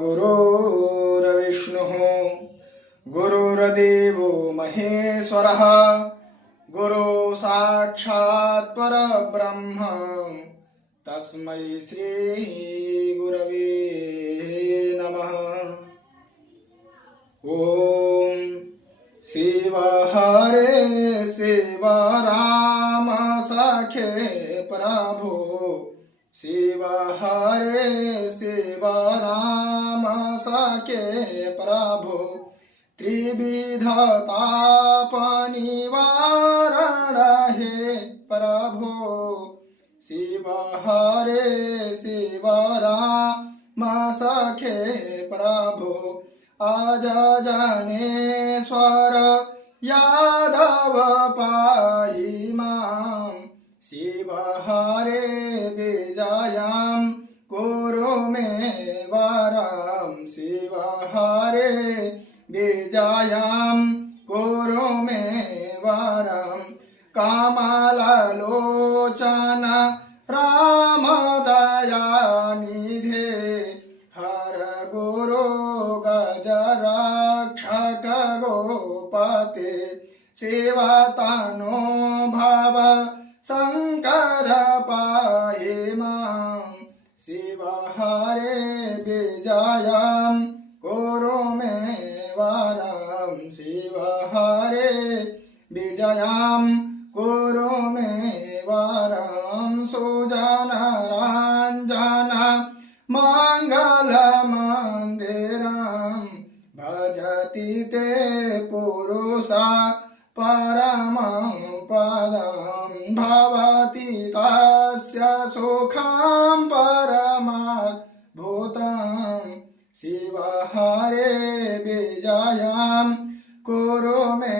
गुरुर्विष्णुः गुरुर्देवो महेश्वरः गुरु साक्षात् परब्रह्म तस्मै श्री गुरवे नमः। ओम शिव हरे शिव राम सखे प्रभु शिव हरे शिव राम सखे प्रभु त्रिविध ताप निवारण हे प्रभु शिव हरे शिव राम सखे प्रभु आज जनेश्वर यादव पाहि मां शिव हरे विजयां कुरु मे वरं शिव हरे विजयां कुरु मे वरं कमललोचन राम दयानिधे हर गुरु गजरक्षक गोपते सेवतनो भव शंकर पाहि मां शिव हरे विजयां कुरु मे वरं शिव हरे विजयां कुरु मे वरं सुजन रंजन मंगल मंदिरं भजति ते पुरुषा परमं पदं भवति तस्य सुखं परमाद्भुतं शिव हरे विजयां कुरु मे